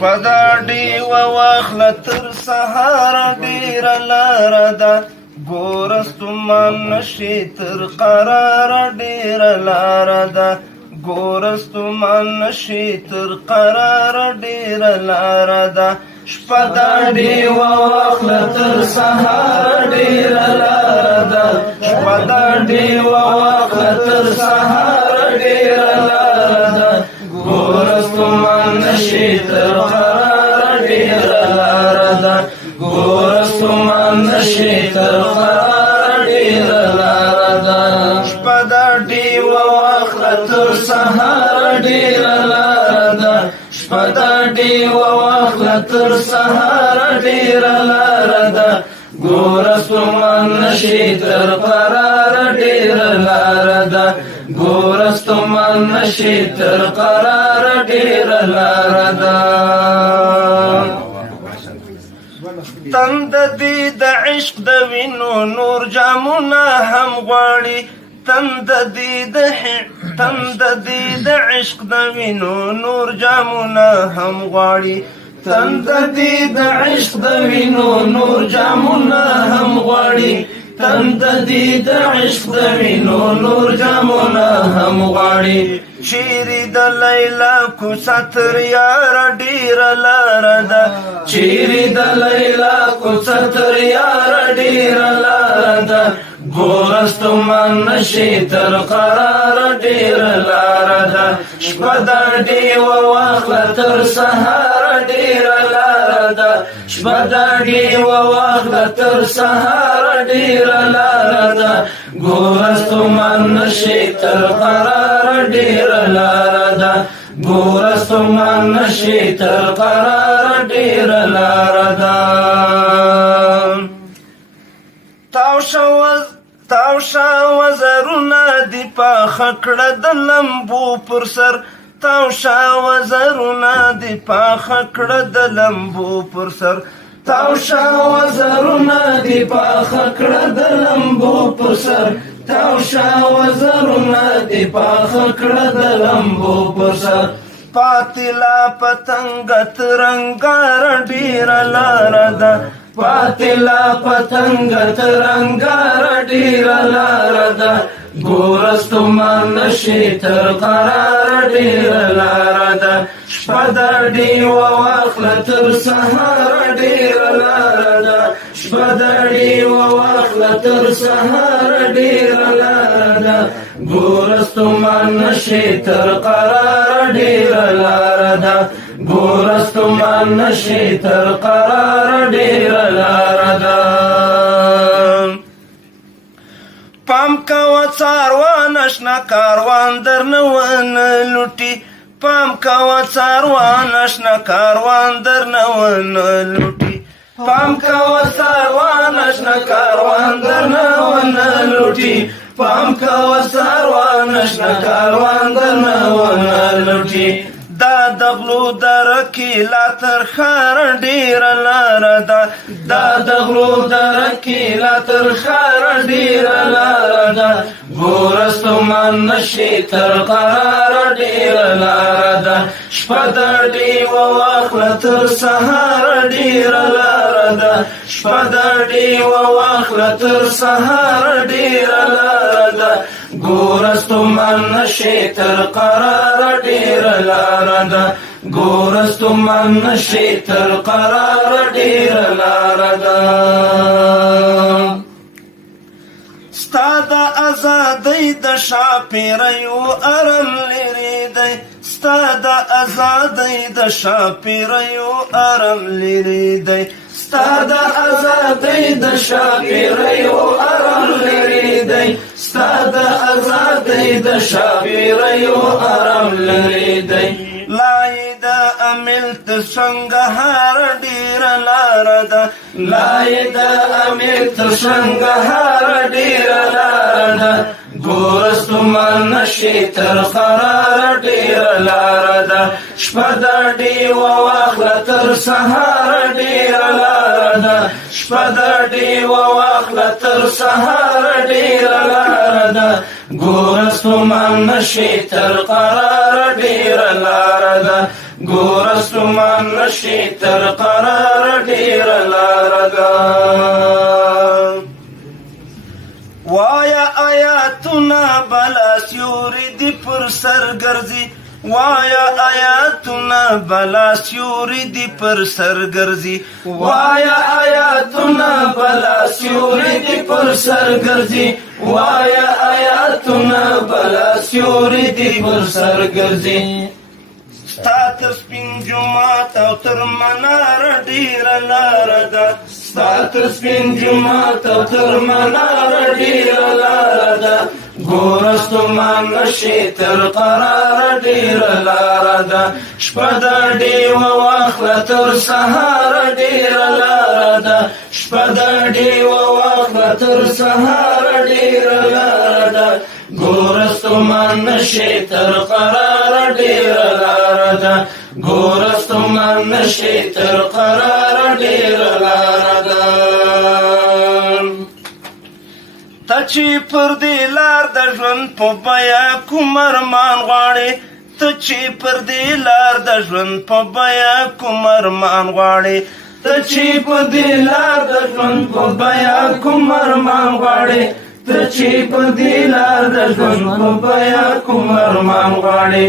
شپه د ډیوه واخله تر سهاره ډېره لاره ده ګوره ستومان نشي تر قراره ډېره لاره ده ګوره ستومان نشي تر قراره ډېره لاره ده شپه د ډیوه واخله تر سهاره ډېره لاره ده شپه د ډیوه واخله تر سهاره ډېره لاره ده ګوره ستومان نشي تر قراره ډېره لاره ده ګوره ستومان نشي تر قراره ډېره لاره ده شپه د ډیوه واخله تر سهاره ډېره لاره ده شپه د ډیوه واخله تر سهاره ډېره لاره ده ګوره ستومان نشي تر قراره ډېره لاره ده ګوره ستومان نشي تر قراره ډېره لاره ده تند دې د عشق د وینو نور جامونه هم غواړي تند دې د عشق د وینو نور جامونه هم غواړي تند دې د عشق د وینو نور جامونه هم غواړي تند دې د عشق د وینو نور جامونه هم غواړي چیرې د لیلا کوڅه تر یاره ډېره لاره ده چیرې د لیلا کوڅه تر یاره ډېره لاره ده ګوره ستومان نشي تر قراره ډېره لاره ده شپه د ډیوه واخله تر سهاره ډېره لاره ده شپه د ډیوه واخله تر سهاره ډېره لاره ده ګوره ستومان نشي تر قراره ډېره لاره ده ګوره ستومان نشي تر قراره ډېره لاره ده تاو شا وزرونه دی پاخه کړه د لمبو پر سر تاو شا وزرونه دی پاخه کړه د لمبو پر سر تاو شا وزرونه دی پاخه کړه د لمبو پر سر تاو شا وزرونه دی پاخه کړه د لمبو پر سر پاتې لا پتنګ ترنګار ډېره لاره ده پاتې لا پتنګ ترنګار ډېره لاره ده ګوره ستومان نشي تر قراره ډېره لاره ده شپه د ډیوه واخله تر سهاره ډېره لاره ده شپه د ډیوه واخله تر سهاره ډېره لاره ده ګوره ستومان نشي تر قراره ډېره لاره ده ګوره ستومان نشي تر قراره ډېره لاره ده پام کوه څاروان اشنا کاروان درنه ونه لوټي پام کوه څاروان اشنا کاروان درنه ونه لوټي پام کوه څاروان اشنا کاروان درنه ونه لوټي پام کوه څاروان اشنا کاروان درنه ونه لوټي دا د غلو درکې لا تر ښاره ډېره لاره ده دا د غلو درکې لا تر ښاره ډېره لاره ده ګوره ستومان نشي تر قراره ډېره لاره ده شپه د ډیوه واخله تر سهاره ډېره لاره ده شپه د ډیوه واخله تر سهاره ډېره لاره ده ګوره ستومان نشي تر قراره ډېره لاره ده ګوره ستومان نشي تر قراره ډېره لاره ده ستا د ازادۍ د شاپیریو ارم لرې دی ستا د ازادۍ د شاپیریو ارم لرې دی ستا د ازادۍ د شاپیریو ارم لرې دی ستا د ازادۍ د شاپیریو ارم لرې دی لای د امیل تر شنګهار ډېره لاره ده لای د امیل تر شنګهار ډېره لاره ده ګوره ستومان نشي تر قراره ډېره لاره ده شپه د ډیوه واخله تر سهاره ډېره لاره ده شپه د ډیوه واخله تر سهاره ډېره لاره ده ګوره ستومان نشي تر قراره ډېره لاره ده ګوره ستومان ستومان نشي تر قرار ډیر لار ده وایا آیاتونه بلا سیوري دی پر سر ګرځي وایا آیاتونه بلا سیوري دی پر سر ګرځي وایا آیاتونه بلا سیوري دی پر سر ګرځي وایا آیاتونه بلا سیوري دی پر سر ګرځي ستا تر سپین جومات او تر منار ډیره لار ده ستا تر سپین جومات او تر منار ډیره لار ده ګوره ستومان نشي تر قرار ډیره لار ده شپه د ډیوه واخله تر سهار ډیره لار ده شپه د ډیوه واخله تر سهار ډیره لار ده ګوره ستومان نشي تر قرار ډیره لار ده ګوره ستومان نشي تر قرار ډیره لار ده ته چې پر دې لار د ژوند په بیه کوم ارمان غواړې ته چې پر دې لار د ژوند په بیه کوم ارمان غواړې ته چې پر دې لار د ژوند په بیه کوم ارمان غواړې ته چې په دې لار د ژوند په بیه کوم ارمان غواړې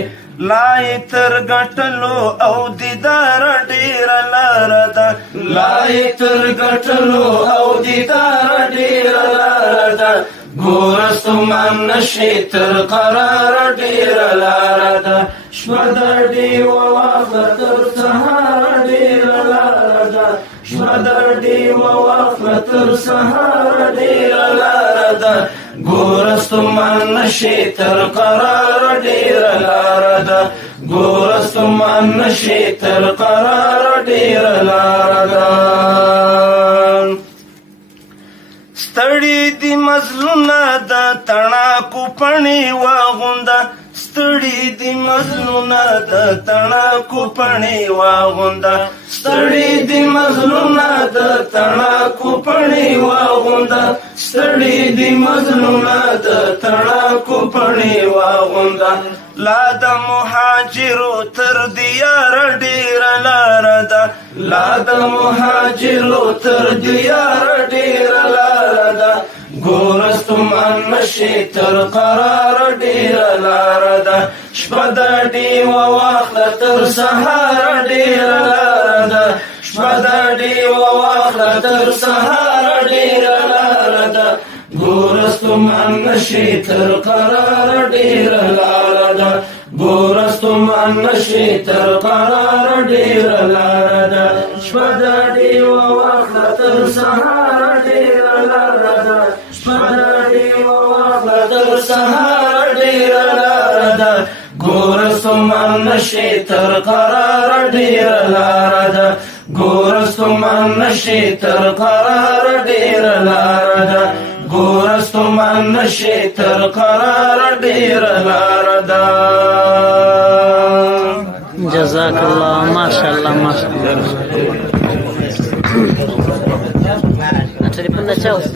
لا یې تر ګټلو او دیدار ډیره لار ده لا یې تر ګټلو او دیدار ډیره لار ده ګوره ستومان نشي تر قرار ډیره لار ده شپه د ډیوه واخله تر سهار ډیره لار ده شپه د ډیوه واخله تر سهار ډیره لار ده ګوره ستومان نشي تر قرار ډیره لار ده ګوره ستومان نشي تر قرار ډیره لار ده ستړي دي مزلونه د تڼاکو پڼې واغونده ستړي دي مزلونه د تڼاکو پڼې واغونده ستړي دي مزلونه د تڼاکو پڼې واغونده ستړي دي مزلونه د تڼاکو پڼې واغونده لا د مهاجرو تر دیار ډیره لار ده لا د مهاجرو تر دیار ډیره لار ده ګوره ستومان نشي تر قرار ډیره لار ده شپه د ډیوه واخله تر سهار ډیره لار ده شپه د ډیوه واخله تر سهار ډیره لار ده ګوره ستومان نشي تر قرار ډیره لار ده ګوره ستومان نشي تر قرار ډیره لار ده شپه د ډیوه واخله تر سهار ډیره لار ده شپه د ډیوه واخله تر سهار ډیره لار ده ګوره ستومان نشي تر قرار ډیره لار ده ګوره ستومان نشي تر قرار ډیره لار ده ګوره ستومان نشي تر قرار ډیره لار ده جزاك الله ما شاء الله ما شاء الله تليفون نشاوس